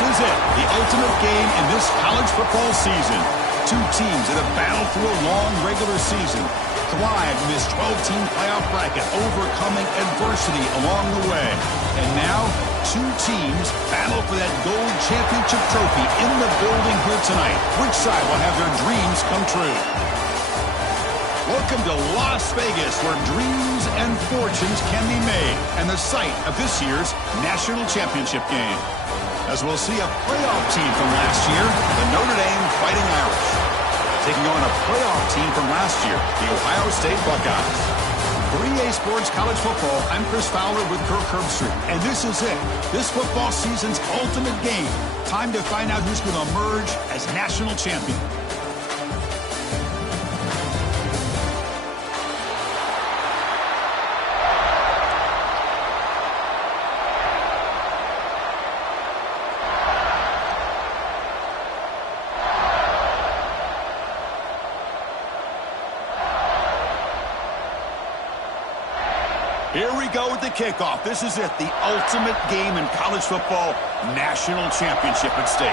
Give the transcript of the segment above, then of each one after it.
is it, the ultimate game in this college football season. Two teams that have battled through a long regular season, thrived in this 12-team playoff bracket, overcoming adversity along the way. And now, two teams battle for that gold championship trophy in the building here tonight. Which side will have their dreams come true? Welcome to Las Vegas, where dreams and fortunes can be made, and the site of this year's national championship game. As we'll see a playoff team from last year, the Notre Dame Fighting Irish, taking on a playoff team from last year, the Ohio State Buckeyes. For EA Sports College Football, I'm Chris Fowler with Kirk Herbstreit, and this is it, this football season's ultimate game. Time to find out who's going to emerge as national champion. Here we go with the kickoff. This is it, the ultimate game in college football, national championship at stake.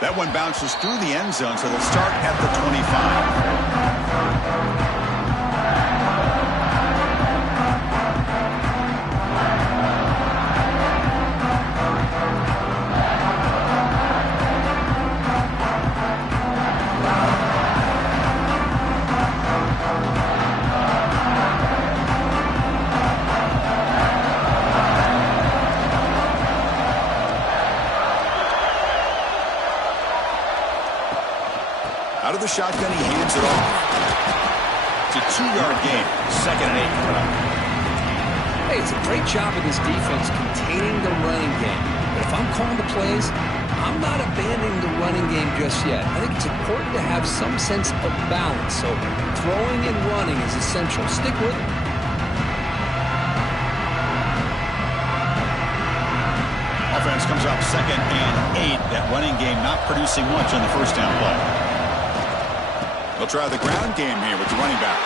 That one bounces through the end zone, so they'll start at the 25. Out of the shotgun, he hands it off. It's a 2-yard gain. 2nd and 8. Hey, it's a great job of this defense containing the running game. But if I'm calling the plays, I'm not abandoning the running game just yet. I think it's important to have some sense of balance. So throwing and running is essential. Stick with it. Offense comes up 2nd and 8. That running game not producing much on the first down play. They'll try the ground game here with the running back.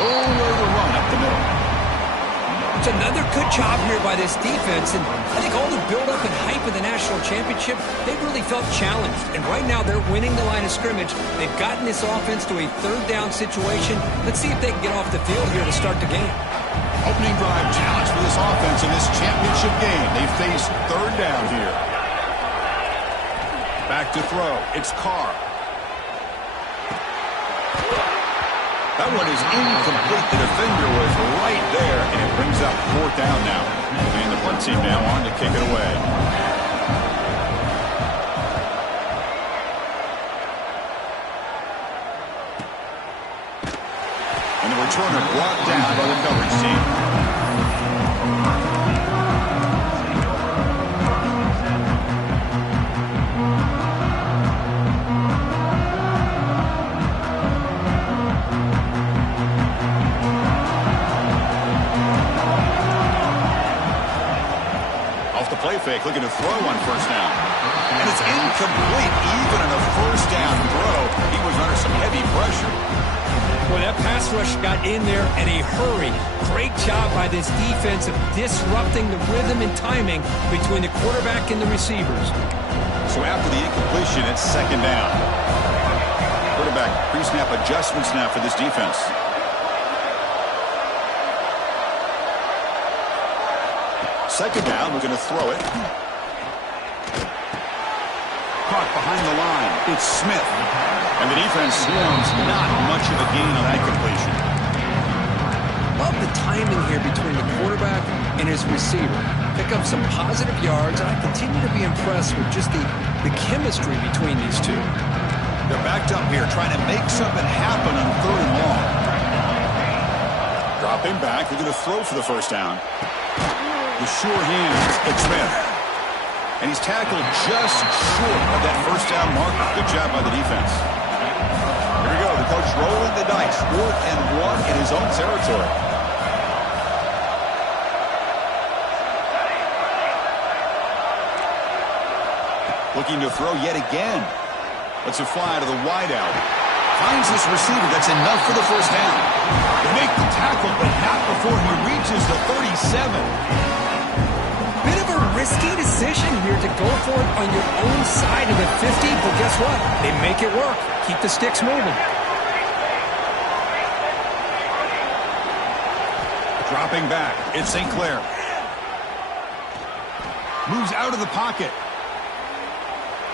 Nowhere to run up the middle. It's another good job here by this defense, and I think all the build-up and hype of the national championship, they really felt challenged. And right now, they're winning the line of scrimmage. They've gotten this offense to a 3rd down situation. Let's see if they can get off the field here to start the game. Opening drive challenge for this offense in this championship game. They face 3rd down here. Back to throw. It's Carr. That one is incomplete. The defender was right there, and it brings up 4th down now. And the punt team now on to kick it away. And the returner brought down by the coverage team. Play fake, looking to throw on 1st down. And it's incomplete. Even on a 1st down throw, he was under some heavy pressure. Well, that pass rush got in there in a hurry. Great job by this defense of disrupting the rhythm and timing between the quarterback and the receivers. So after the incompletion, it's 2nd down. Quarterback pre-snap adjustments now for this defense. Second down, we're going to throw it. Caught behind the line. It's Smith. And the defense swarms, not much of a gain on that completion. Love the timing here between the quarterback and his receiver. Pick up some positive yards, and I continue to be impressed with just the chemistry between these two. They're backed up here, trying to make something happen on 3rd and long. Dropping back, they're going to throw for the 1st down. The sure hands, it's Smith. And he's tackled just short of that 1st down marker. Good job by the defense. Here we go, the coach rolling the dice. 4th and 1 in his own territory. Looking to throw yet again. Lets it fly to the wideout. Finds this receiver. That's enough for the 1st down. They make the tackle, but not before he reaches the 37. Bit of a risky decision here to go for it on your own side of the 50, but guess what? They make it work. Keep the sticks moving. Dropping back, it's St. Clair. Moves out of the pocket.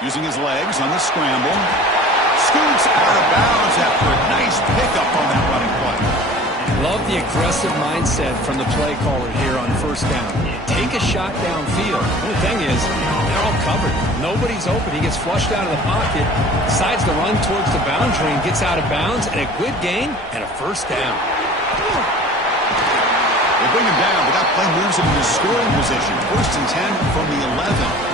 Using his legs on the scramble. Scoots out of bounds after a nice pickup on that running play. Love the aggressive mindset from the play caller here on first down. Take a shot downfield. The thing is, they're all covered. Nobody's open. He gets flushed out of the pocket, decides to run towards the boundary and gets out of bounds, and a good gain and a first down. They bring him down, but that play moves him into scoring position. 1st and 10 from the 11.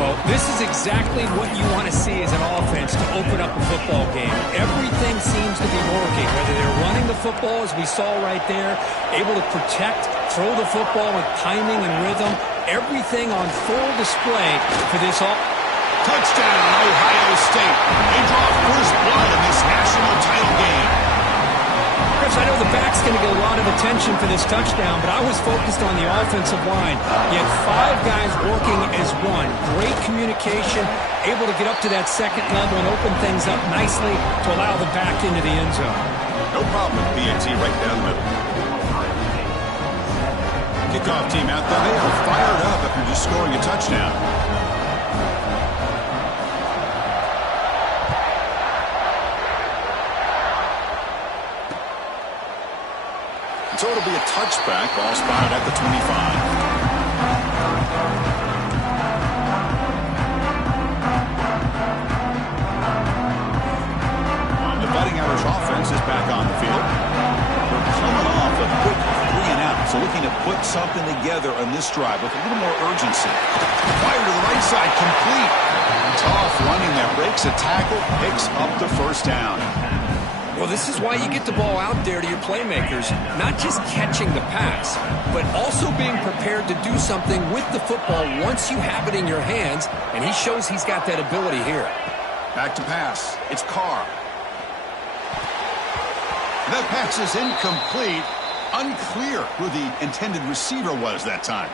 Well, this is exactly what you want to see as an offense to open up a football game. Everything seems to be working, whether they're running the football, as we saw right there, able to protect, throw the football with timing and rhythm, everything on full display for this Touchdown, Ohio State. They draw first blood in this national title game. Chris, I know the back's going to get a lot of attention for this touchdown, but I was focused on the offensive line. You had 5 guys working as one. Great communication, able to get up to that second level and open things up nicely to allow the back into the end zone. No problem with BNT right down the middle. Kickoff team out there. They are fired up after just scoring a touchdown. So it'll be a touchback, ball spotted at the 25. The Fighting Irish offense is back on the field. We're coming off a quick 3 and out, so looking to put something together on this drive with a little more urgency. Fire to the right side, complete. Tough running that breaks a tackle, picks up the first down. Well, this is why you get the ball out there to your playmakers, not just catching the pass, but also being prepared to do something with the football once you have it in your hands, and he shows he's got that ability here. Back to pass. It's Carr. That pass is incomplete. Unclear who the intended receiver was that time.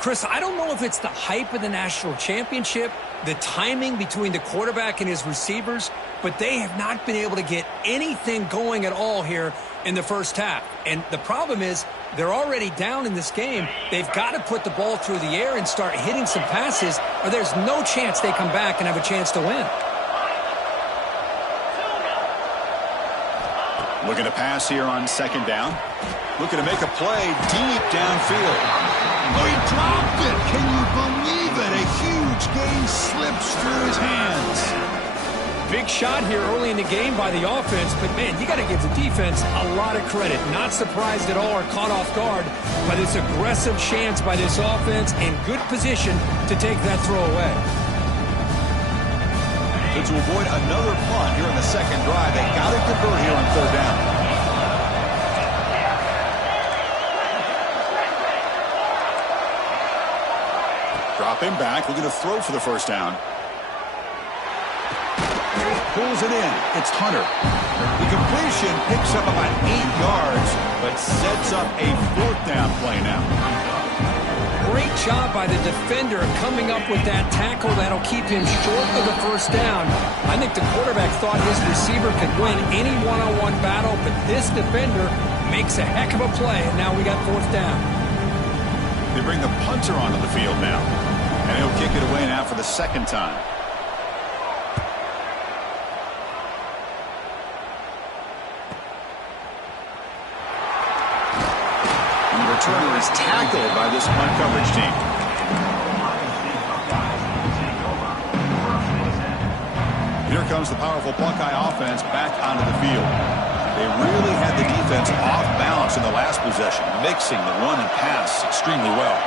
Chris, I don't know if it's the hype of the national championship, the timing between the quarterback and his receivers, but they have not been able to get anything going at all here in the first half. And the problem is they're already down in this game. They've got to put the ball through the air and start hitting some passes, or there's no chance they come back and have a chance to win. Looking to pass here on 2nd down. Looking to make a play deep downfield. Oh, he dropped it. Can you believe it? A huge gain slips through his hands. Big shot here early in the game by the offense, but man, you got to give the defense a lot of credit. Not surprised at all or caught off guard by this aggressive chance by this offense in good position to take that throw away. So to avoid another punt here in the second drive, they got to convert here on 3rd down. Dropping back, looking to throw for the first down. Pulls it in. It's Hunter. The completion picks up about 8 yards, but sets up a 4th down play now. Great job by the defender coming up with that tackle that'll keep him short of the first down. I think the quarterback thought his receiver could win any one-on-one battle, but this defender makes a heck of a play, and now we got 4th down. They bring the punter onto the field now, and he'll kick it away now for the 2nd time. Returner is tackled by this punt coverage team. Here comes the powerful Buckeye offense back onto the field. They really had the defense off balance in the last possession, mixing the run and pass extremely well.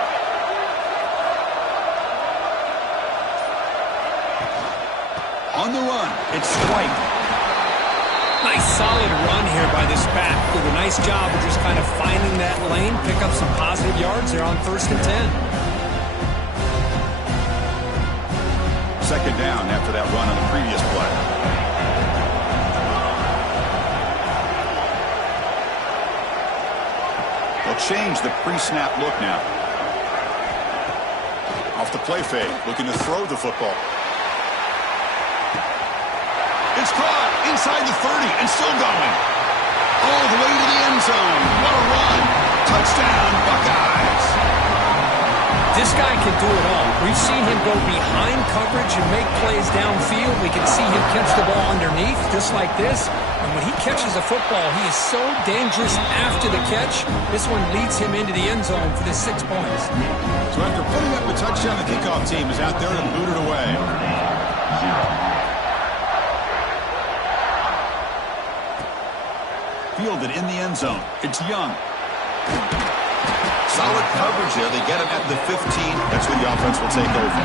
On the run, it's Swipe. Nice solid run here by this back. Did a nice job of just kind of finding that lane, pick up some positive yards there on 1st and 10. 2nd down after that run on the previous play. change the pre-snap look now. Off the play fake, looking to throw the football. It's caught inside the 30 and still going. All the way to the end zone. What a run. Touchdown, Buckeyes. This guy can do it all. We've seen him go behind coverage and make plays downfield. We can see him catch the ball underneath, just like this. And when he catches a football, he is so dangerous after the catch. This one leads him into the end zone for the 6 points. So after putting up a touchdown, the kickoff team is out there to boot it away. Fielded in the end zone. It's Young. Solid coverage there. They get him at the 15. That's where the offense will take over.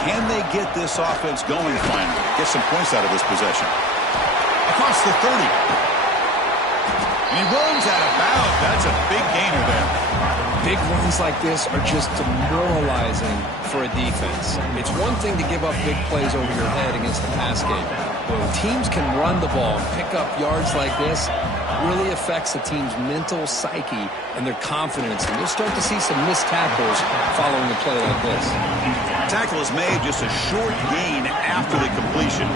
Can they get this offense going finally? Get some points out of this possession. Across the 30. And he runs out of bounds. That's a big gainer there. Big runs like this are just demoralizing for a defense. It's one thing to give up big plays over your head against the pass game. When teams can run the ball and pick up yards like this, it really affects the team's mental psyche and their confidence. And you'll start to see some missed tackles following a play like this. Tackle is made, just a short gain after the completion.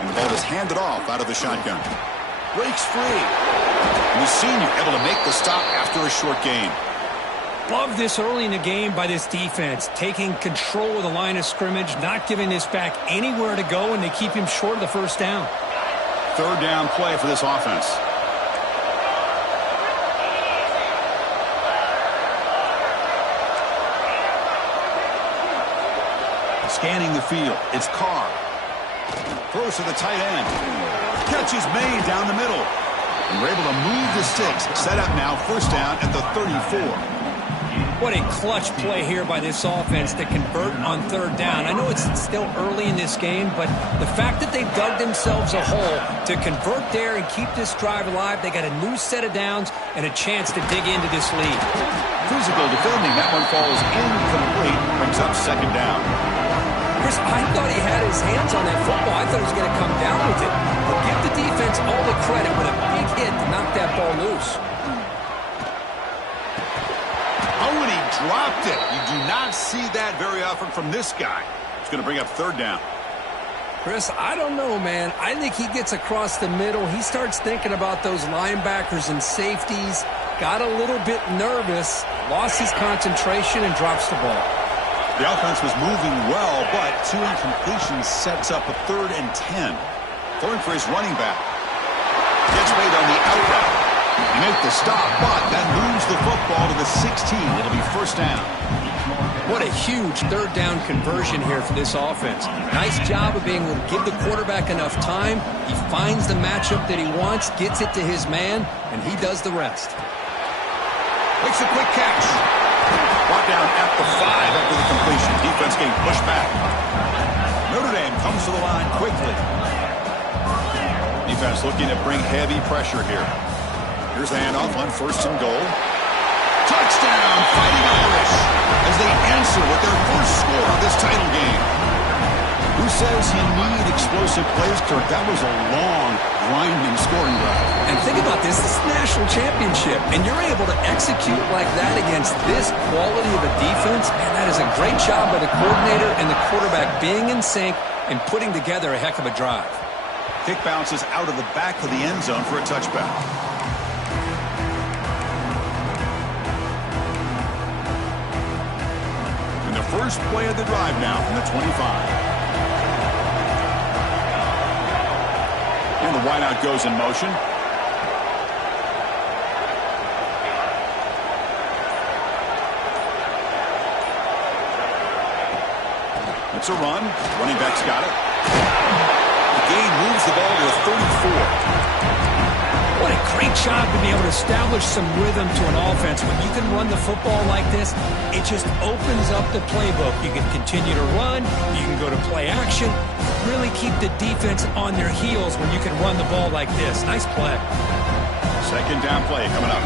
And the ball is handed off out of the shotgun. Breaks free. And the senior able to make the stop after a short gain. Love this early in the game by this defense, taking control of the line of scrimmage, not giving this back anywhere to go, and they keep him short of the first down. Third down play for this offense. Scanning the field, it's Carr. Throws to the tight end. Catch is made down the middle. And we're able to move the sticks. Set up now, first down at the 34. What a clutch play here by this offense to convert on third down. I know it's still early in this game, but the fact that they've dug themselves a hole to convert there and keep this drive alive, they got a new set of downs and a chance to dig into this lead. Physical defending, that one falls incomplete, brings up second down. Chris, I thought he had his hands on that football. I thought he was going to come down with it. But give the defense all the credit with a big hit to knock that ball loose. Oh, and he dropped it. You do not see that very often from this guy. It's going to bring up third down. Chris, I don't know, man. I think he gets across the middle. He starts thinking about those linebackers and safeties. Got a little bit nervous, lost his concentration, and drops the ball. The offense was moving well, but two incompletions sets up a 3rd and 10. Throwing for his running back. Gets made on the out route. He made the stop, but that moves the football to the 16. It'll be first down. What a huge third down conversion here for this offense. Nice job of being able to give the quarterback enough time. He finds the matchup that he wants, gets it to his man, and he does the rest. Makes a quick catch. Brought down at the 5 after the completion. Defense getting pushed back. Notre Dame comes to the line quickly. Defense looking to bring heavy pressure here. Here's the handoff on 1st and goal. Touchdown, Fighting Irish, as they answer with their first score of this title game. Who says you need explosive plays, Kirk? That was a long, grinding scoring drive. And think about this. This is the national championship, and you're able to execute like that against this quality of a defense. Man, that is a great job by the coordinator and the quarterback being in sync and putting together a heck of a drive. Kick bounces out of the back of the end zone for a touchback. And the first play of the drive now from the 25. And the wideout goes in motion. It's a run. Running back's got it. The gain moves the ball to a 34. What a great job to be able to establish some rhythm to an offense. When you can run the football like this, it just opens up the playbook. You can continue to run. You can go to play action. Really keep the defense on their heels when you can run the ball like this. Nice play. Second down play coming up.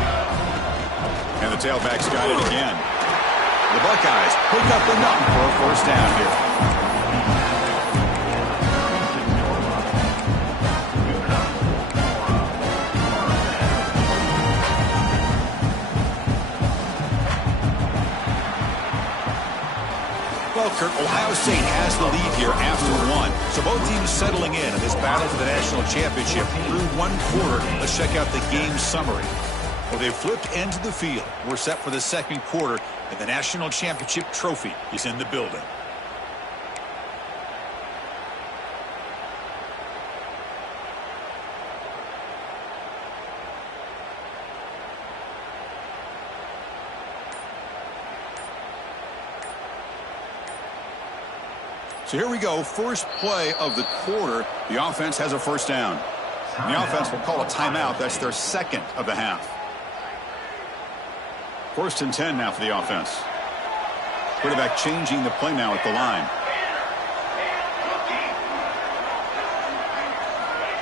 And the tailback's got it again. The Buckeyes pick up enough for a first down here. Well, Kurt, Ohio State has the lead here after one. So both teams settling in this battle for the national championship through one quarter. Let's check out the game summary. Well, they've flipped into the field. We're set for the second quarter, and the national championship trophy is in the building. So here we go, first play of the quarter. The offense has a first down. And the offense will call a timeout. That's their second of the half. First and 10 now for the offense. Quarterback changing the play now at the line.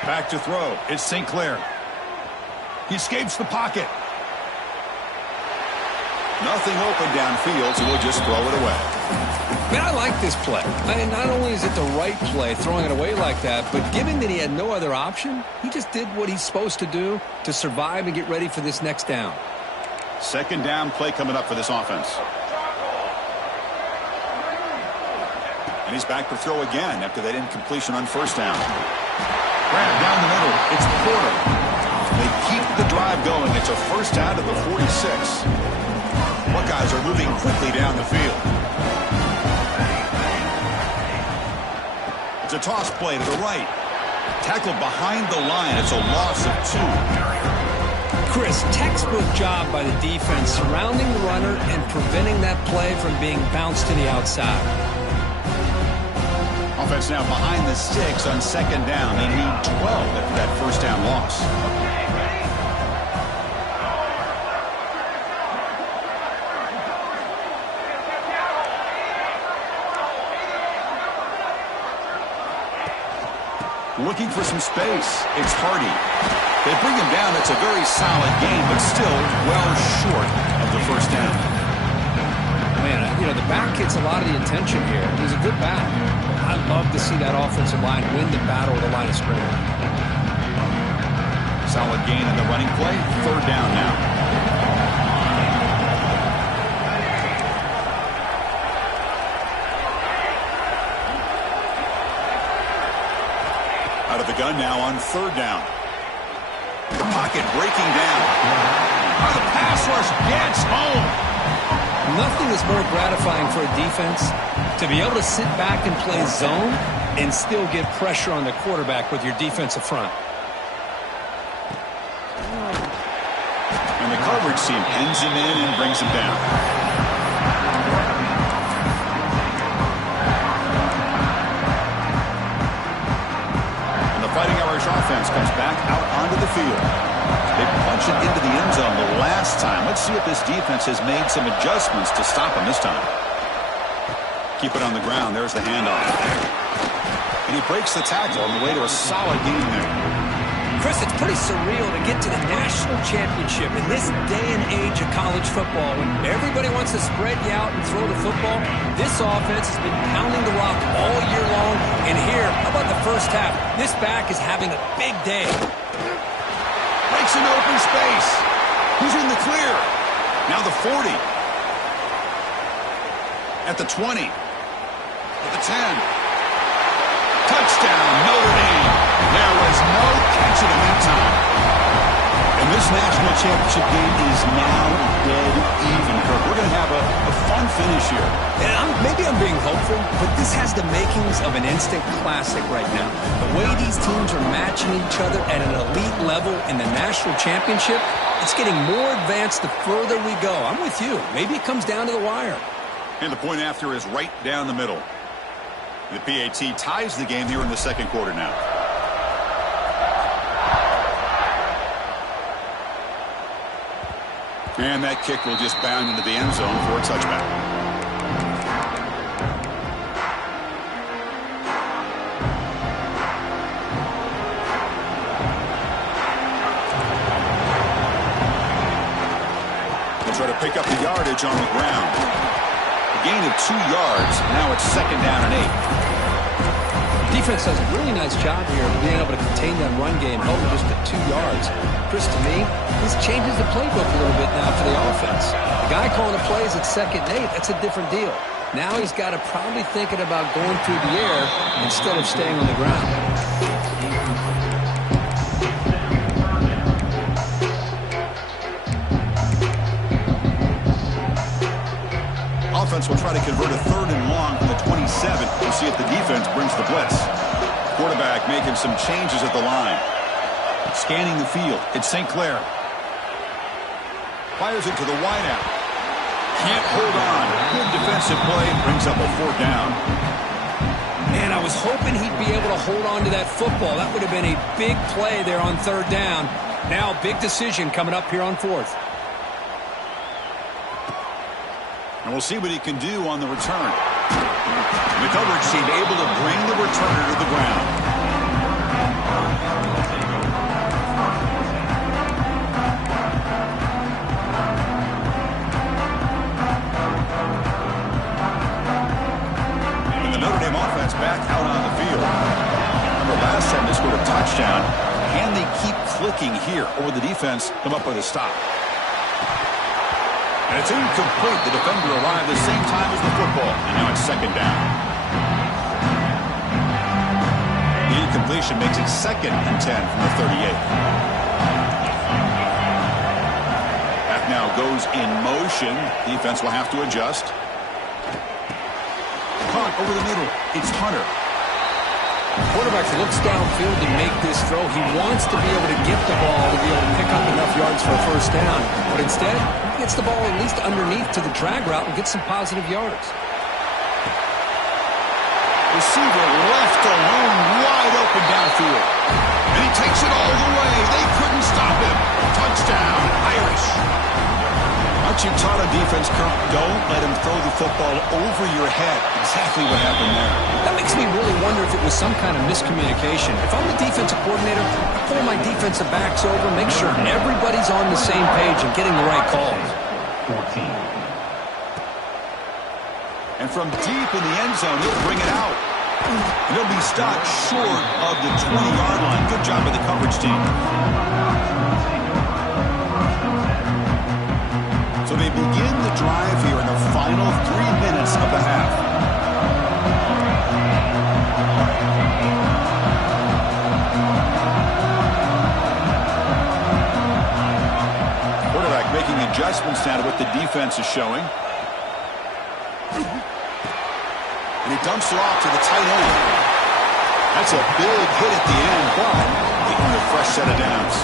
Back to throw. It's St. Clair. He escapes the pocket. Nothing open downfield, so we'll just throw it away. Man, I like this play. Not only is it the right play, throwing it away like that, but given that he had no other option, he just did what he's supposed to do to survive and get ready for this next down. Second down play coming up for this offense. And he's back to throw again after that incompletion on first down. Grab down the middle. It's Porter. They keep the drive going. It's a first down to the 46. Buckeyes are moving quickly down the field. It's a toss play to the right. Tackled behind the line. It's a loss of 2. Chris, textbook job by the defense surrounding the runner and preventing that play from being bounced to the outside. Offense now behind the sticks on second down. They need 12 after that first down loss. Looking for some space. It's Hardy. They bring him down. It's a very solid game, but still well short of the first down. Man, the back gets a lot of the attention here. He's a good back. I'd love to see that offensive line win the battle of the line of scrimmage. Solid gain in the running play. Third down now. Out of the gun now on third down. Pocket breaking down. The pass rush gets home. Nothing is more gratifying for a defense to be able to sit back and play zone and still get pressure on the quarterback with your defensive front. And the coverage team pins him in and brings him down. Fighting Irish offense comes back out onto the field. They punch it into the end zone the last time. Let's see if this defense has made some adjustments to stop him this time. Keep it on the ground. There's the handoff. And he breaks the tackle on the way to a solid game there. Chris, it's pretty surreal to get to the national championship in this day and age of college football when everybody wants to spread you out and throw the football. This offense has been pounding the rock all year long. And here, how about the first half? This back is having a big day. Breaks into open space. Who's in the clear? Now the 40. At the 20. At the 10. Touchdown, Notre Dame. There was no catch it in that time. And this national championship game is now dead even, Kirk. We're going to have a fun finish here. And maybe I'm being hopeful, but this has the makings of an instant classic right now. The way these teams are matching each other at an elite level in the national championship, it's getting more advanced the further we go. I'm with you. Maybe it comes down to the wire. And the point after is right down the middle. The PAT ties the game here in the second quarter now. And that kick will just bound into the end zone for a touchback. They'll try to pick up the yardage on the ground. A gain of 2 yards. Now it's 2nd down and 8. Defense does a really nice job here of being able to contain that run game, held it just at 2 yards. Chris, to me, this changes the playbook a little bit now for the offense. The guy calling the plays at 2nd and 8, that's a different deal. Now he's got to probably thinking about going through the air instead of staying on the ground. Offense will try to convert a 3rd and long from the 27. We'll see if the defense brings the blitz. Quarterback making some changes at the line. Scanning the field. It's St. Clair. Fires it to the wideout. Can't hold on. Good defensive play. Brings up a 4th down. Man, I was hoping he'd be able to hold on to that football. That would have been a big play there on 3rd down. Now, big decision coming up here on 4th. And we'll see what he can do on the return. The coverage team able to bring the returner to the ground. And the Notre Dame offense back out on the field. Remember last time they scored a touchdown. Can they keep clicking here, or will the defense come up with a stop? And it's incomplete. The defender arrived the same time as the football. And now it's 2nd down. The incompletion makes it 2nd and 10 from the 38. That now goes in motion. Defense will have to adjust. Caught over the middle. It's Hunter. Quarterback looks downfield to make this throw. He wants to be able to get the ball to be able to pick up enough yards for a 1st down. But instead, he gets the ball at least underneath to the drag route and gets some positive yards. Receiver left alone, wide open downfield. And he takes it all the way. They couldn't stop him. Touchdown, Irish. Aren't you taught on defense, Kirk? Don't let him throw the football over your head. Exactly what happened there. That makes me really wonder if it was some kind of miscommunication. If I'm the defensive coordinator, I pull my defensive backs over, make sure everybody's on the same page and getting the right calls. 14. And from deep in the end zone, he'll bring it out. And he'll be stopped short of the 20-yard line. Good job by the coverage team. So they begin the drive here in the final 3 minutes of the half. Quarterback making adjustments now to what the defense is showing. And he dumps it off to the tight end. That's a big hit at the end, but getting a fresh set of downs.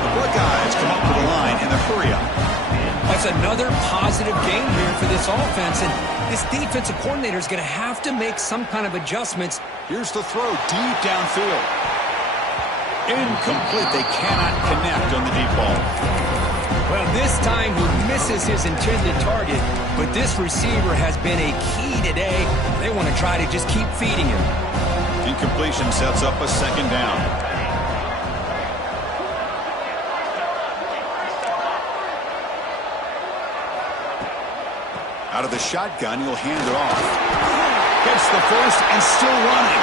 The Buckeyes come up to the line in the hurry-up. That's another positive gain here for this offense, and this defensive coordinator is going to have to make some kind of adjustments. Here's the throw deep downfield. Incomplete. They cannot connect on the deep ball. Well, this time he misses his intended target, but this receiver has been a key today. They want to try to just keep feeding him. Incompletion sets up a 2nd down. Out of the shotgun, he'll hand it off. Gets the first and still running.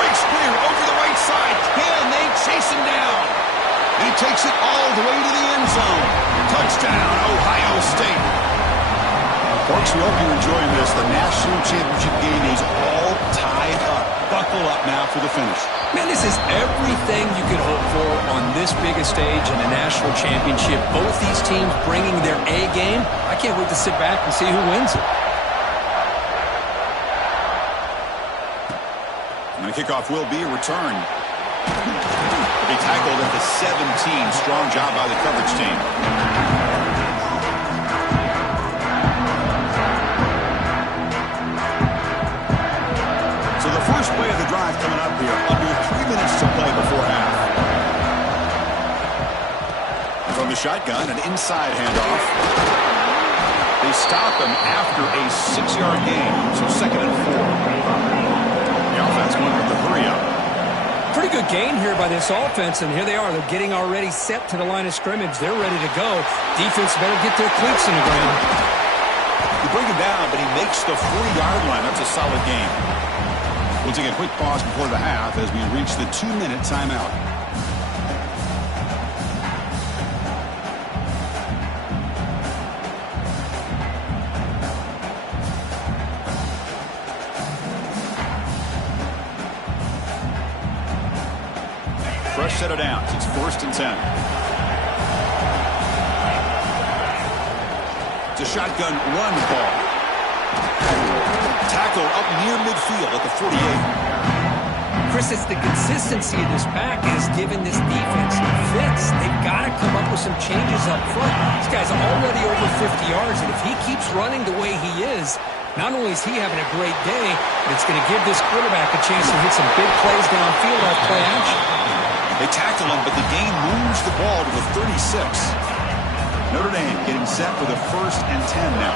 Breaks clear over the right side. Can they chase him down? He takes it all the way to the end zone. Touchdown, Ohio State. Folks, we hope you're enjoying this. The national championship game is all tied up. Buckle up now for the finish. Man, this is everything you could hope for on this biggest stage in a national championship. Both these teams bringing their A game. I can't wait to sit back and see who wins it. And the kickoff will be a return. They tackled at the 17. Strong job by the coverage team. So the first play of the drive coming up here. Under 3 minutes to play before half. From the shotgun, an inside handoff. They stop him after a 6-yard gain, so 2nd and 4. The offense going with the hurry up. Pretty good gain here by this offense, and here they are. They're getting already set to the line of scrimmage. They're ready to go. Defense better get their cleats in the ground. You bring him down, but he makes the 40-yard line. That's a solid game. We'll take a quick pause before the half as we reach the 2-minute timeout. Fresh set of downs. It's 1st and 10. It's a shotgun run ball. Tackle up near midfield at the 48. Chris, it's the consistency of this pack is giving this defense fits. They've got to come up with some changes up front. This guy's already over 50 yards, and if he keeps running the way he is, not only is he having a great day, but it's going to give this quarterback a chance to hit some big plays downfield off play action. They tackle him, but the gain moves the ball to the 36. Notre Dame getting set for the 1st and 10 now.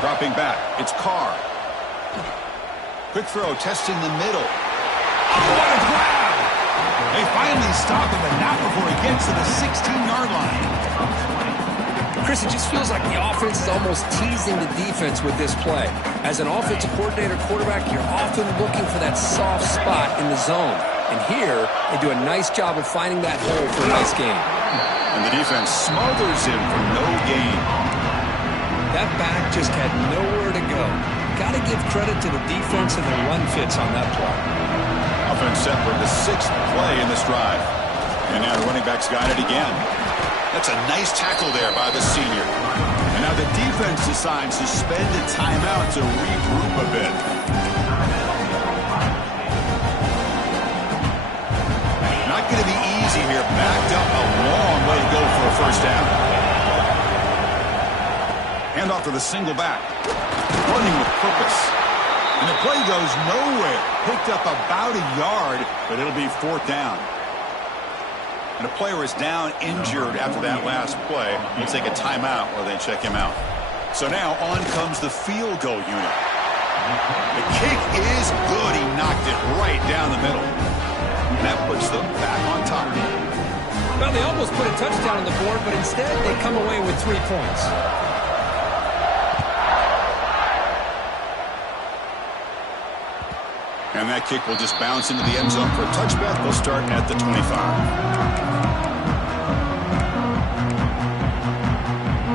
Dropping back, it's Carr. Quick throw, testing the middle. Oh, what a grab! They finally stop him, but not before he gets to the 16-yard line. Chris, it just feels like the offense is almost teasing the defense with this play. As an offensive coordinator quarterback, you're often looking for that soft spot in the zone. And here, they do a nice job of finding that hole for a nice gain. And the defense smothers him for no gain. That back just had nowhere to go. Got to give credit to the defense and their run fits on that play. Offense set for the 6th play in this drive. And now the running back's got it again. That's a nice tackle there by the senior. And now the defense decides to spend a timeout to regroup a bit. Not going to be easy here. Backed up a long way to go for a 1st down. Hand off to the single back. Running with purpose. And the play goes nowhere. Picked up about a yard, but it'll be 4th down. And a player is down injured after that last play. We'll take a timeout while they check him out. So now on comes the field goal unit. The kick is good. He knocked it right down the middle. And that puts them back on top. Well, they almost put a touchdown on the board, but instead they come away with 3 points. And that kick will just bounce into the end zone for a touchback. They'll start at the 25.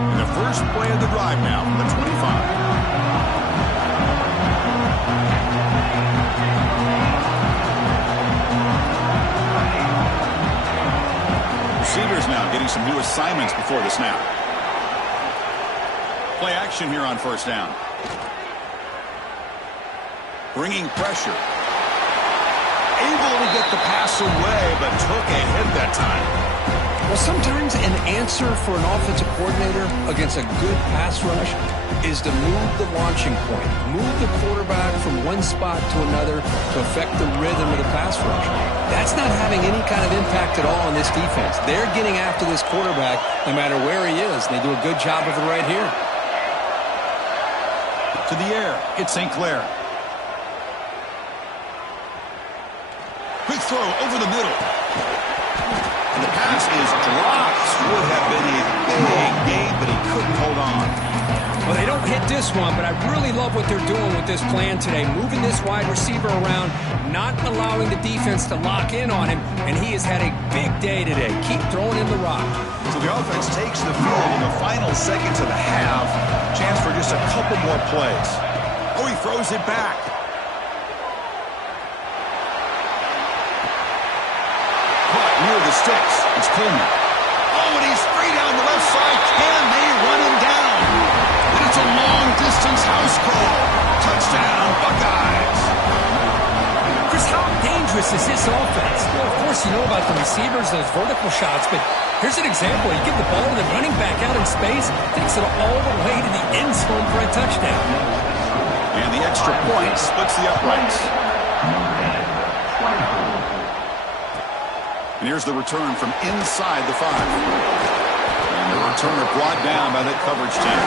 And the first play of the drive now from the 25. Receivers now getting some new assignments before the snap. Play action here on 1st down. Bringing pressure. Able to get the pass away, but took a hit that time. Well, sometimes an answer for an offensive coordinator against a good pass rush is to move the launching point. Move the quarterback from one spot to another to affect the rhythm of the pass rush. That's not having any kind of impact at all on this defense. They're getting after this quarterback no matter where he is, and they do a good job of it right here. To the air, it's St. Clair. Quick throw over the middle. And the pass is dropped. Would have been a big gain, but he couldn't hold on. Well, they don't hit this one, but I really love what they're doing with this plan today. Moving this wide receiver around, not allowing the defense to lock in on him, and he has had a big day today. Keep throwing in the rock. So the offense takes the field in the final seconds of the half. Chance for just a couple more plays. Oh, he throws it back. Near the sticks, it's Coleman. Oh, and he's free down the left side. Can they run him down? And it's a long-distance house call. Touchdown, Buckeyes. Chris, how dangerous is this offense? Well, of course, you know about the receivers, those vertical shots, but here's an example. You give the ball to the running back out in space, takes it all the way to the end zone for a touchdown. And the extra point splits the uprights. And here's the return from inside the 5. And the returner brought down by that coverage team.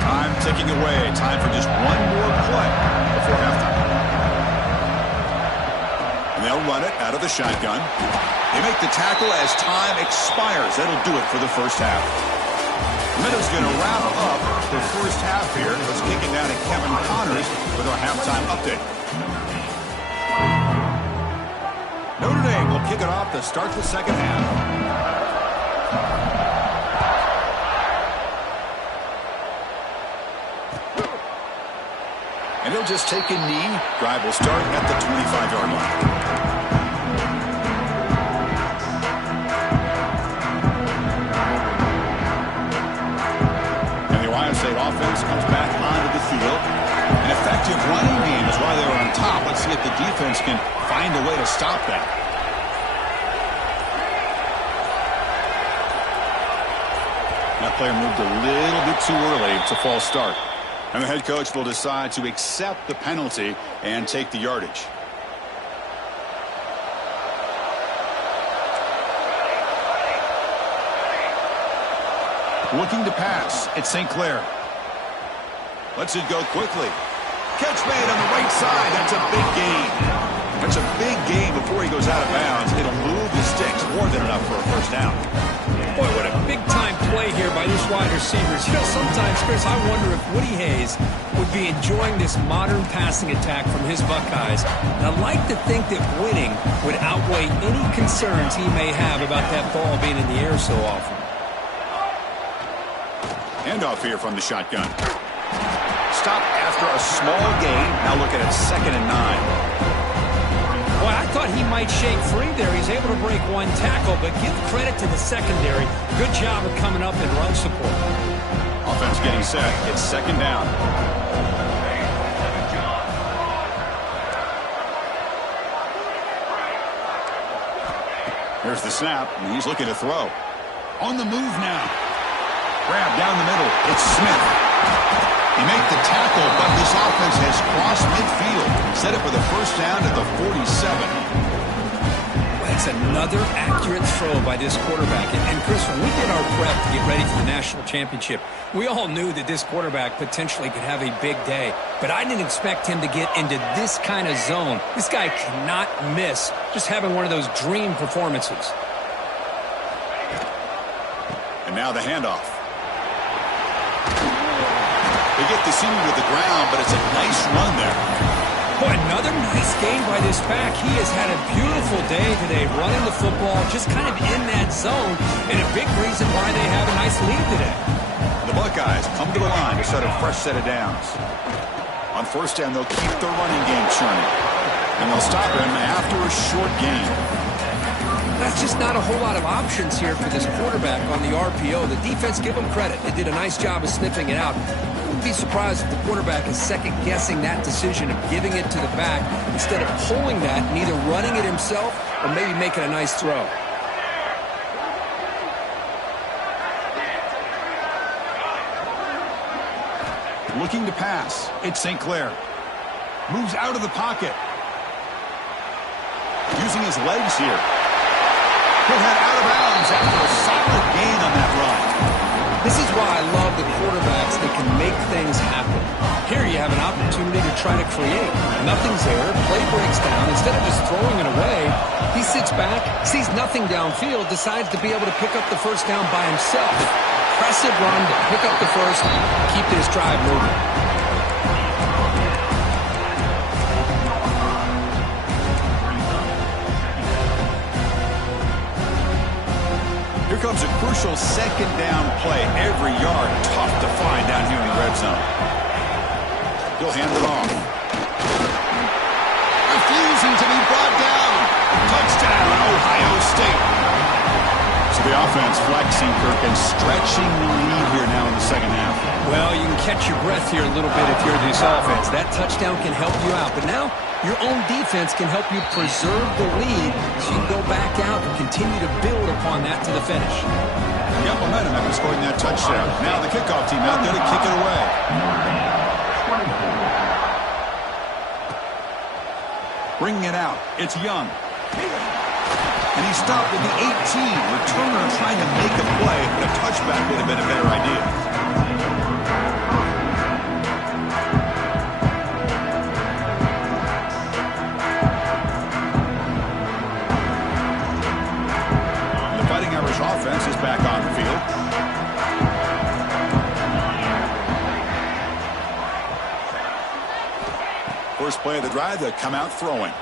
Time ticking away. Time for just one more play before halftime. And they'll run it out of the shotgun. They make the tackle as time expires. That'll do it for the first half. Minnows going to wrap up the first half here. Let's kick it down to Kevin Connors with our halftime update. Notre Dame will kick it off to start the second half. And he'll just take a knee. Drive will start at the 25-yard line. State offense comes back onto the field. An effective running game is why they were on top. Let's see if the defense can find a way to stop that. That player moved a little bit too early to false start. And the head coach will decide to accept the penalty and take the yardage. Looking to pass. It's St. Clair. Lets it go quickly. Catch made on the right side. That's a big gain. That's a big gain before he goes out of bounds. It'll move the sticks more than enough for a first down. Boy, what a big-time play here by this wide receivers. You know, sometimes, Chris, I wonder if Woody Hayes would be enjoying this modern passing attack from his Buckeyes. And I'd like to think that winning would outweigh any concerns he may have about that ball being in the air so often. Handoff here from the shotgun. Stop after a small gain. Now looking at 2nd and 9. Boy, I thought he might shake free there. He's able to break one tackle, but give credit to the secondary. Good job of coming up and run support. Offense getting set. It's 2nd down. Here's the snap, and he's looking to throw. On the move now. Grab down the middle. It's Smith. He made the tackle, but this offense has crossed midfield. Set it for the first down at the 47. That's another accurate throw by this quarterback. And Chris, when we did our prep to get ready for the national championship, we all knew that this quarterback potentially could have a big day. But I didn't expect him to get into this kind of zone. This guy cannot miss just having one of those dream performances. And now the handoff. They get the senior to the ground, but it's a nice run there. Boy, another nice game by this back. He has had a beautiful day today running the football, just kind of in that zone, and a big reason why they have a nice lead today. The Buckeyes come to the line to set a fresh set of downs. On first down, they'll keep the running game churning, and they'll stop him after a short gain. That's just not a whole lot of options here for this quarterback on the RPO. The defense, give them credit. They did a nice job of sniffing it out. I wouldn't be surprised if the quarterback is second-guessing that decision of giving it to the back instead of pulling that and either running it himself or maybe making a nice throw. Looking to pass. It's St. Clair. Moves out of the pocket. Using his legs here. He'll head out of bounds after a solid gain on that run. This is why I love the quarterbacks that can make things happen. Here you have an opportunity to try to create. Nothing's there. Play breaks down. Instead of just throwing it away, he sits back, sees nothing downfield, decides to be able to pick up the first down by himself. Impressive run to pick up the first, keep this drive moving. Here comes a crucial second down play. Every yard tough to find down here in the red zone. He'll hand it off. Refusing to be brought down. Touchdown, Ohio State. So the offense flexing, Kirk, and stretching the lead here now in the second half. Well, you can catch your breath here a little bit if you're this offense. That touchdown can help you out. But now your own defense can help you preserve the lead so you can go back out and continue to build upon that to the finish. Got momentum after scoring that touchdown. Now the kickoff team out there to kick it away. Bringing it out. It's Young. And he stopped at the 18. Returner trying to make a play, but a touchback would have been a better idea. The Fighting Irish offense is back on the field. First play of the drive, they come out throwing.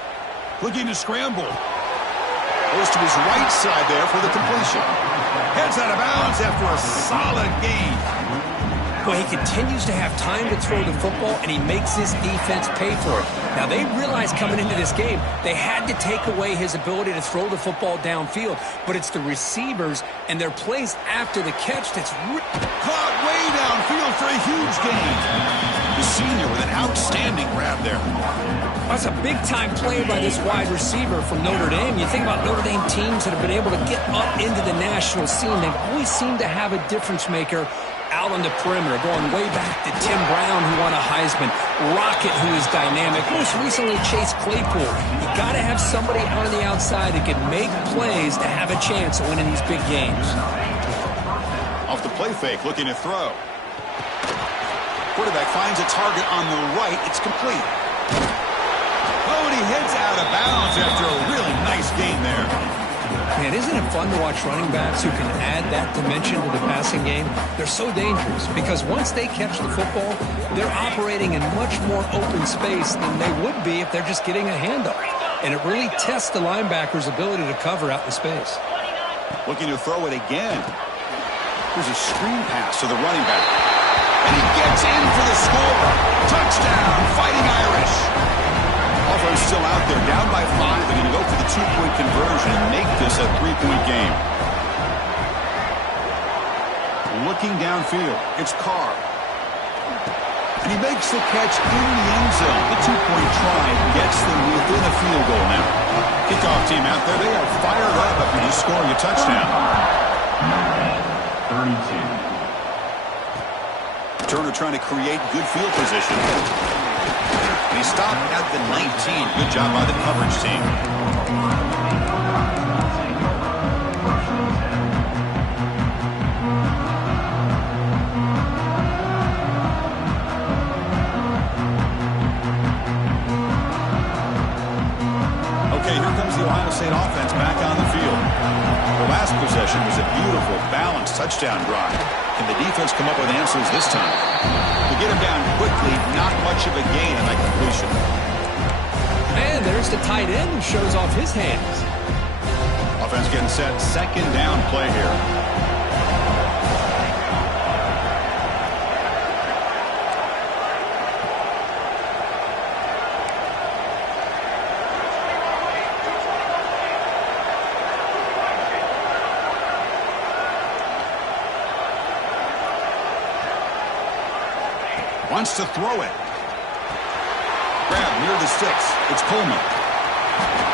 Looking to scramble. Goes to his right side there for the completion. Heads out of bounds after a solid gain. Well, he continues to have time to throw the football, and he makes his defense pay for it. Now, they realized coming into this game, they had to take away his ability to throw the football downfield. But it's the receivers and their plays after the catch that's caught way downfield for a huge gain. The senior with an outstanding grab there. That's a big-time play by this wide receiver from Notre Dame. You think about Notre Dame teams that have been able to get up into the national scene. They've always seemed to have a difference maker out on the perimeter, going way back to Tim Brown, who won a Heisman, Rocket, who is dynamic, most recently Chase Claypool. You got to have somebody on the outside that can make plays to have a chance of winning these big games. Off the play fake, looking to throw. Quarterback finds a target on the right. It's complete. Oh, and he heads out of bounds after a really nice game there. Man, isn't it fun to watch running backs who can add that dimension to the passing game? They're so dangerous because once they catch the football, they're operating in much more open space than they would be if they're just getting a handoff. And it really tests the linebacker's ability to cover out in space. Looking to throw it again. There's a screen pass to the running back. And he gets in for the score. Touchdown, Fighting Irish. Offense still out there, down by 5. They're going to go for the 2-point conversion and make this a 3-point game. Looking downfield, it's Carr. And he makes the catch in the end zone. The 2-point try gets them within a field goal now. Kickoff team out there, they are fired up after just scoring a touchdown. 32. Turner trying to create good field position. And he stopped at the 19. Good job by the coverage team. Okay, here comes the Ohio State offense back on the field. The last possession was a beautiful, balanced touchdown drive. Can the defense come up with answers this time? To get him down quickly, not much of a gain on that completion. And there's the tight end who shows off his hands. Offense getting set. Second down play here. Wants to throw it. Grab near the sticks. It's Coleman.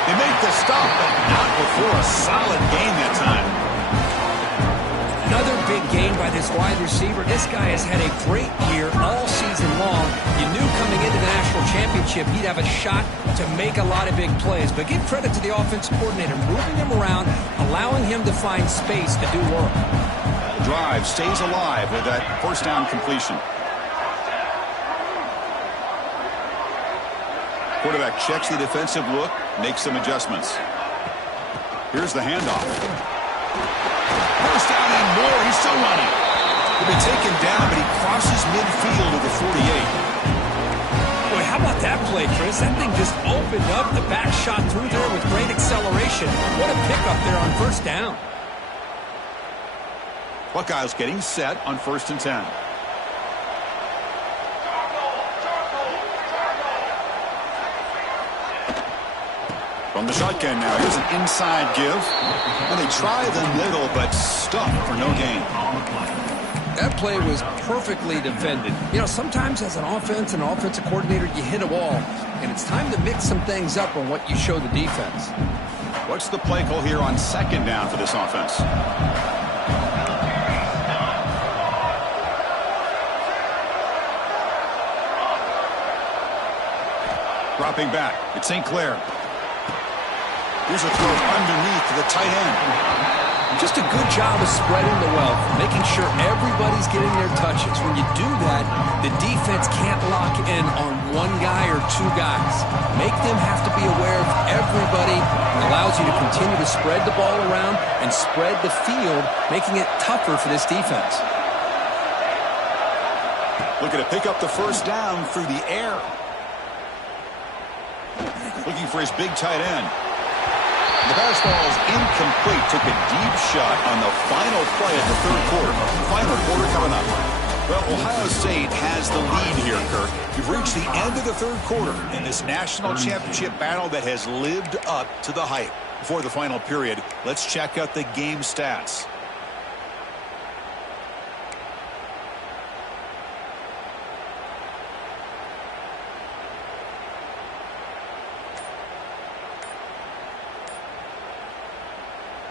They make the stop, but not before a solid gain that time. Another big gain by this wide receiver. This guy has had a great year all season long. You knew coming into the national championship he'd have a shot to make a lot of big plays. But give credit to the offensive coordinator, moving him around, allowing him to find space to do work. Drive stays alive with that first down completion. Quarterback checks the defensive look, makes some adjustments. Here's the handoff. First down and more. He's still running. He'll be taken down, but he crosses midfield to the 48. Boy, how about that play, Chris? That thing just opened up. The back shot through there with great acceleration. What a pickup there on first down. Buckeyes getting set on 1st and 10. From the shotgun now, here's an inside give. And they try the middle, but stuck for no gain. That play was perfectly defended. You know, sometimes as an offense and offensive coordinator, you hit a wall. And it's time to mix some things up on what you show the defense. What's the play call here on 2nd down for this offense? Dropping back. It's St. Clair. Here's a throw underneath to the tight end. Just a good job of spreading the wealth, making sure everybody's getting their touches. When you do that, the defense can't lock in on one guy or two guys. Make them have to be aware of everybody. It allows you to continue to spread the ball around and spread the field, making it tougher for this defense. Looking to pick up the first down through the air. Looking for his big tight end. The pass ball is incomplete. Took a deep shot on the final play of the third quarter. Final quarter coming up. Well, Ohio State has the lead here, Kirk. You've reached the end of the third quarter in this national championship battle that has lived up to the hype. Before the final period, let's check out the game stats.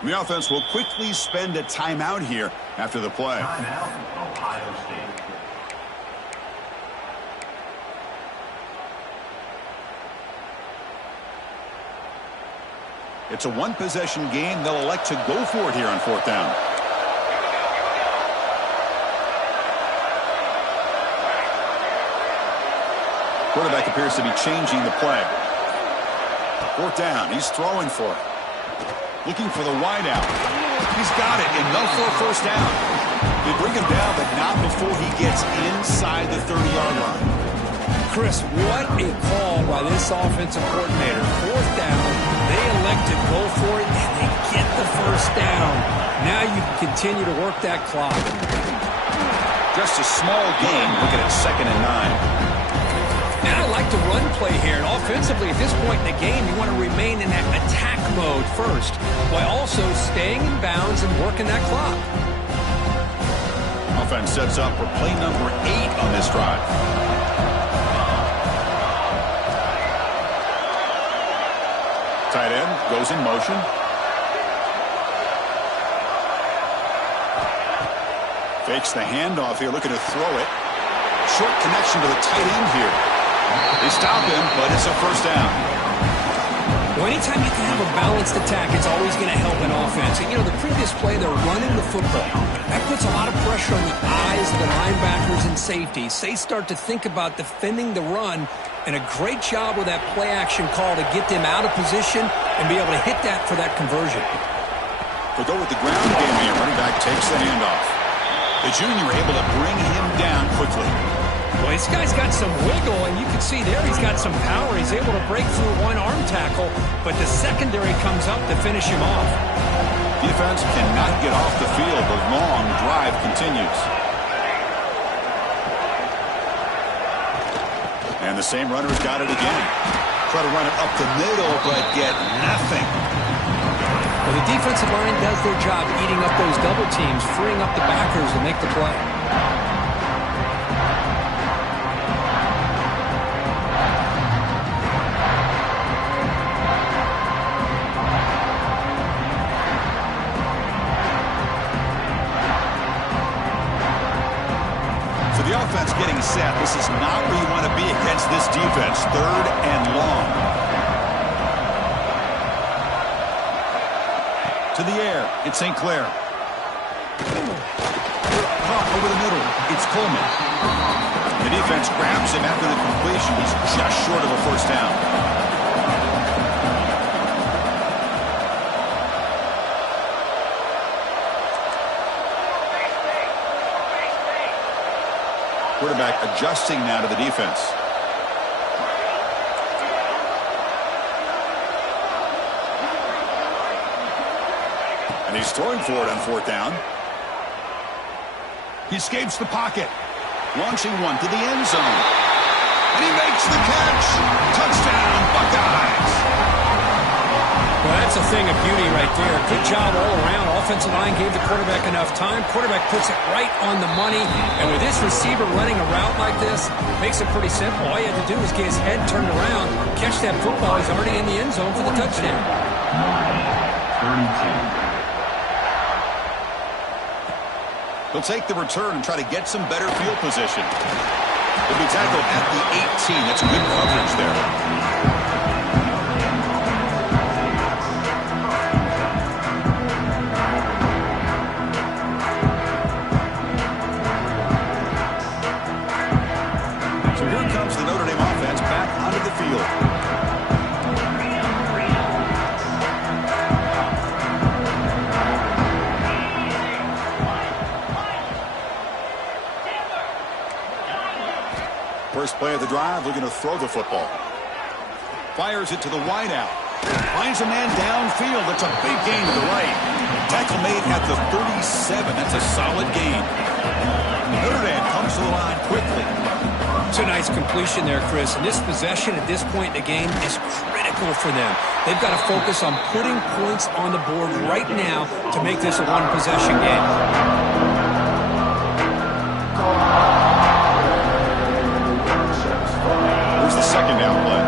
The offense will quickly spend a timeout here after the play. Timeout, Ohio State. It's a one-possession game. They'll elect to go for it here on fourth down. Quarterback appears to be changing the play. Fourth down. He's throwing for it. Looking for the wideout. He's got it. Enough for a first down. They bring him down, but not before he gets inside the 30-yard line. Chris, what a call by this offensive coordinator. Fourth down. They elect to go for it, and they get the first down. Now you can continue to work that clock. Just a small gain. Looking at 2nd and 9. And I like the run play here. And offensively, at this point in the game, you want to remain in that attack mode first, while also staying in bounds and working that clock. Offense sets up for play number 8 on this drive. Tight end goes in motion. Fakes the handoff here, looking to throw it. Short connection to the tight end here. They stop him, but it's a first down. Well, anytime you can have a balanced attack, it's always going to help an offense. And, you know, the previous play, they're running the football. That puts a lot of pressure on the eyes of the linebackers and safeties. They start to think about defending the run, and a great job with that play-action call to get them out of position and be able to hit that for that conversion. They'll go with the ground game here. Running back takes the handoff. The junior able to bring him down quickly. Well, this guy's got some wiggle, and you can see there he's got some power. He's able to break through one arm tackle, but the secondary comes up to finish him off. Defense cannot get off the field. The long drive continues. And the same runner's got it again. Try to run it up the middle, but get nothing. Well, the defensive line does their job eating up those double teams, freeing up the backers to make the play. Offense getting set. This is not where you want to be against this defense. 3rd and long. To the air. It's St. Clair. Caught over the middle. It's Coleman. The defense grabs him after the completion. He's just short of a first down. Quarterback adjusting now to the defense. And he's throwing for it on 4th down. He escapes the pocket. Launching one to the end zone. And he makes the catch. Touchdown, Buckeyes. Well, that's a thing of beauty right there. Good job all around. Offensive line gave the quarterback enough time. Quarterback puts it right on the money. And with this receiver running a route like this, makes it pretty simple. All you had to do was get his head turned around, catch that football. He's already in the end zone for the touchdown. 32. He'll take the return and try to get some better field position. He'll be tackled at the 18. That's good coverage there. So here comes the Notre Dame offense back onto the field. First play of the drive, looking to throw the football. Fires it to the wideout. Finds a man downfield. That's a big gain to the right. Tackle made at the 37. That's a solid gain. Notre Dame comes to the line quickly. It's a nice completion there, Chris. And this possession at this point in the game is critical for them. They've got to focus on putting points on the board right now to make this a one-possession game. The second down play.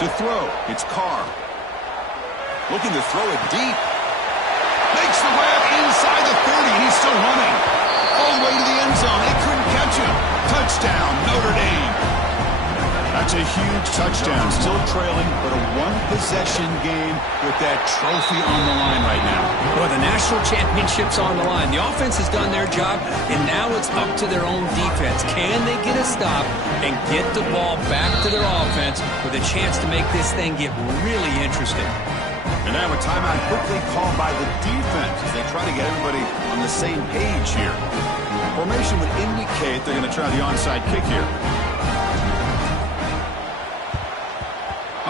To throw, it's Carr. Looking to throw it deep. Makes the grab inside the 30, and he's still running. All the way to the end zone. They couldn't catch him. Touchdown, Notre Dame. That's a huge touchdown. Still trailing, but a one-possession game with that trophy on the line right now. Well, the national championship's on the line. The offense has done their job, and now it's up to their own defense. Can they get a stop and get the ball back to their offense with a chance to make this thing get really interesting? And now a timeout quickly called by the defense as they try to get everybody on the same page here. Formation would indicate they're going to try the onside kick here.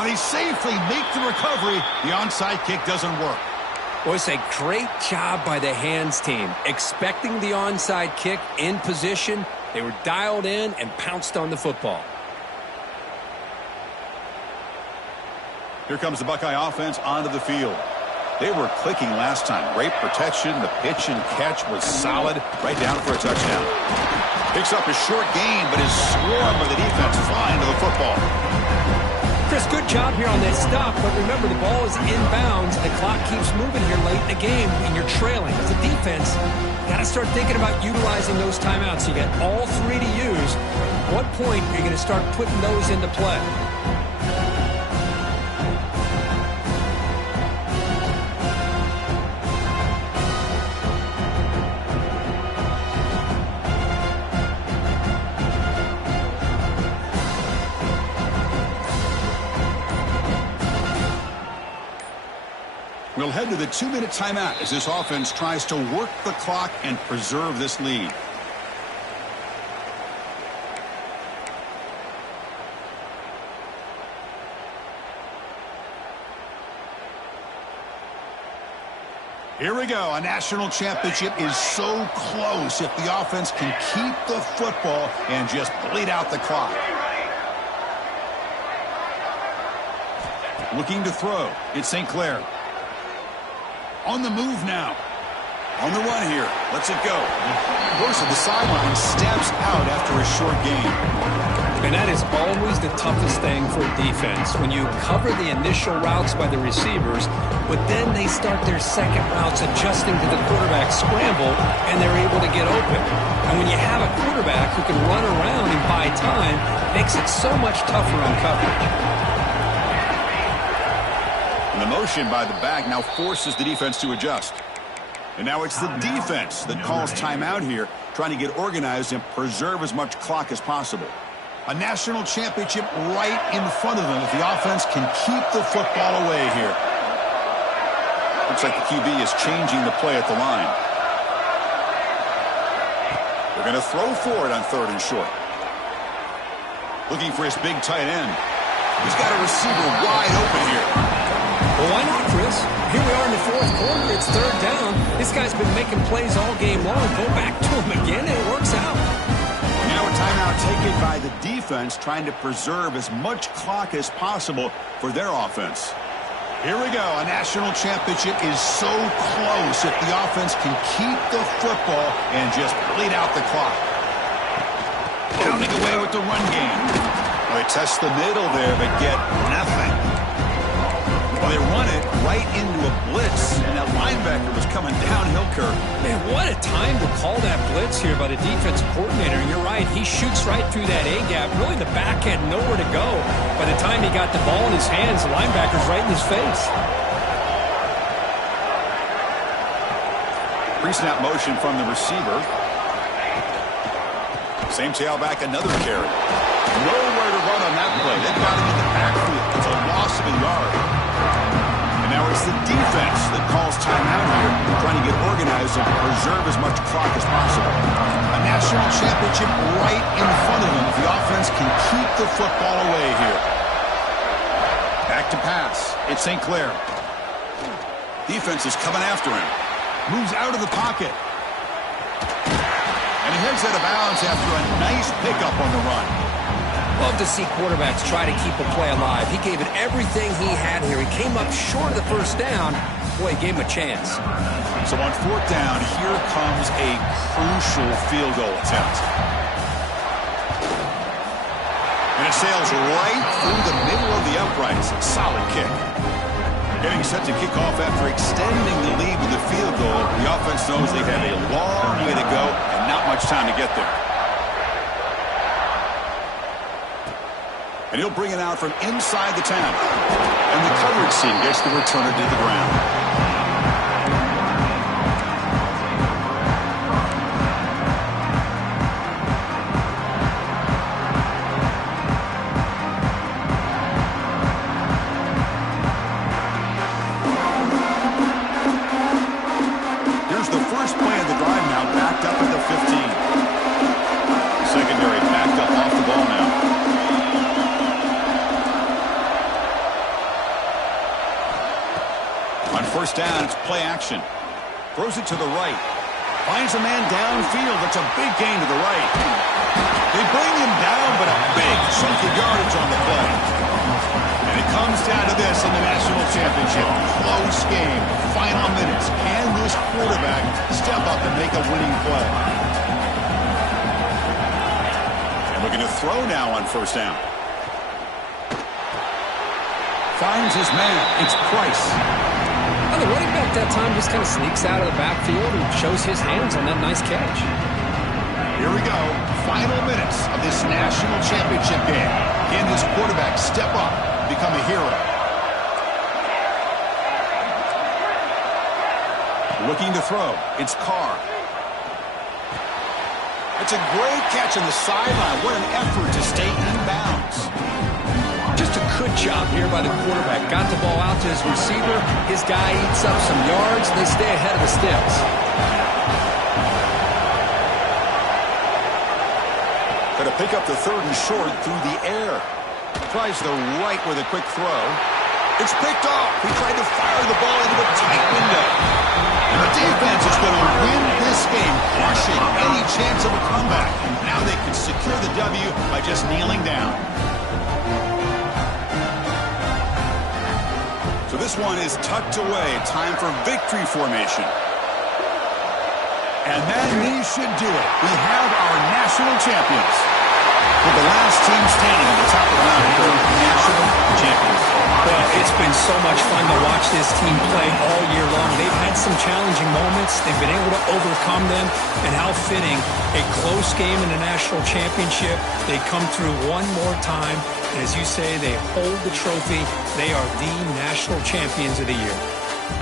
They safely make the recovery. The onside kick doesn't work. Well, it's a great job by the hands team. Expecting the onside kick in position, they were dialed in and pounced on the football. Here comes the Buckeye offense onto the field. They were clicking last time. Great protection. The pitch and catch was solid. Right down for a touchdown. Picks up a short gain, but is swarmed by the defense flying to the football. Chris, good job here on that stop, but remember the ball is inbounds. The clock keeps moving here late in the game, and you're trailing. As a defense, you got to start thinking about utilizing those timeouts. You got all three to use. At what point are you going to start putting those into play? We'll head to the 2-minute timeout as this offense tries to work the clock and preserve this lead. Here we go. A national championship is so close if the offense can keep the football and just bleed out the clock. Looking to throw. It's St. Clair. On the move now. On the run here. Lets it go. Goes to the sideline. Steps out after a short gain. And that is always the toughest thing for a defense. When you cover the initial routes by the receivers, but then they start their second routes adjusting to the quarterback scramble, and they're able to get open. And when you have a quarterback who can run around and buy time, it makes it so much tougher on coverage. And the motion by the back now forces the defense to adjust. And now it's the defense that calls timeout here, trying to get organized and preserve as much clock as possible. A national championship right in front of them if the offense can keep the football away here. Looks like the QB is changing the play at the line. They're going to throw for it on 3rd and short. Looking for his big tight end. He's got a receiver wide open here. Well, why not, Chris? Here we are in the 4th quarter. It's 3rd down. This guy's been making plays all game long. Go back to him again, and it works out. Now a timeout taken by the defense, trying to preserve as much clock as possible for their offense. Here we go. A national championship is so close if the offense can keep the football and just bleed out the clock. Pounding away with the run game. Well, they test the middle there, but get nothing. Well, they run it right into a blitz, and that linebacker was coming downhill, Kirk. Man, what a time to call that blitz here by the defensive coordinator. And you're right, he shoots right through that A-gap. Really, the back had nowhere to go. By the time he got the ball in his hands, the linebacker's right in his face. Pre-snap motion from the receiver. Same tailback, another carry. Nowhere to run on that play. They've got him in the backfield. It's a loss of a yard. And now it's the defense that calls timeout here, trying to get organized and preserve as much clock as possible. A national championship right in front of them if the offense can keep the football away here. Back to pass. It's St. Clair. Defense is coming after him. Moves out of the pocket. And he heads out of bounds after a nice pickup on the run. Love to see quarterbacks try to keep a play alive. He gave it everything he had here. He came up short of the first down. Boy, he gave him a chance. So on fourth down, here comes a crucial field goal attempt. And it sails right through the middle of the uprights. Solid kick. Getting set to kick off after extending the lead with the field goal. The offense knows they have a long way to go and not much time to get there. And he'll bring it out from inside the 10. And the coverage team gets the returner to the ground. Here's the first play of the drive now, backed up at the 15. Secondary backed up off the ball now. On first down, it's play action. Throws it to the right. Finds a man downfield. It's a big gain to the right. They bring him down, but a big chunk of yardage on the play. And it comes down to this in the national championship. Close game. Final minutes. Can this quarterback step up and make a winning play? And looking to throw now on first down. Finds his man. It's Price. Well, the running back that time just kind of sneaks out of the backfield and shows his hands on that nice catch. Here we go. Final minutes of this national championship game. Can this quarterback step up and become a hero? Looking to throw. It's Carr. It's a great catch on the sideline. What an effort to stay in bounds. Just a good job here by the quarterback. Got the ball out to his receiver. His guy eats up some yards. They stay ahead of the sticks. Going to pick up the third and short through the air. Tries the right with a quick throw. It's picked off. He tried to fire the ball into a tight window. And the defense is going to win this game, crushing any chance of a comeback. Now they can secure the W by just kneeling down. So this one is tucked away. Time for victory formation. And that knee should do it. We have our national champions. For the last team standing at the top of the mountain, the national champions. Well, it's been so much fun to watch this team play all year long. They've had some challenging moments. They've been able to overcome them. And how fitting, a close game in the national championship. They come through one more time. And as you say, they hold the trophy. They are the national champions of the year.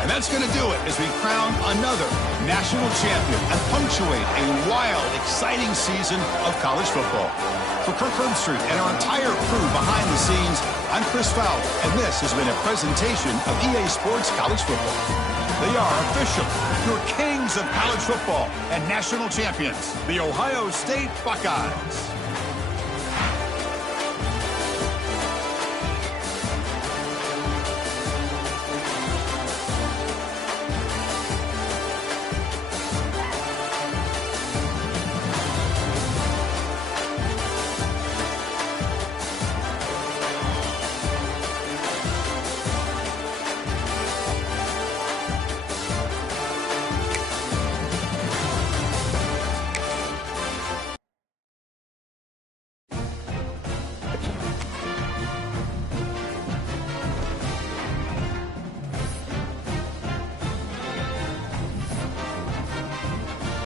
And that's going to do it as we crown another national champion and punctuate a wild, exciting season of college football. For Kirk Herbstreit and our entire crew behind the scenes, I'm Chris Fowler, and this has been a presentation of EA Sports College Football. They are official, your kings of college football and national champions, the Ohio State Buckeyes.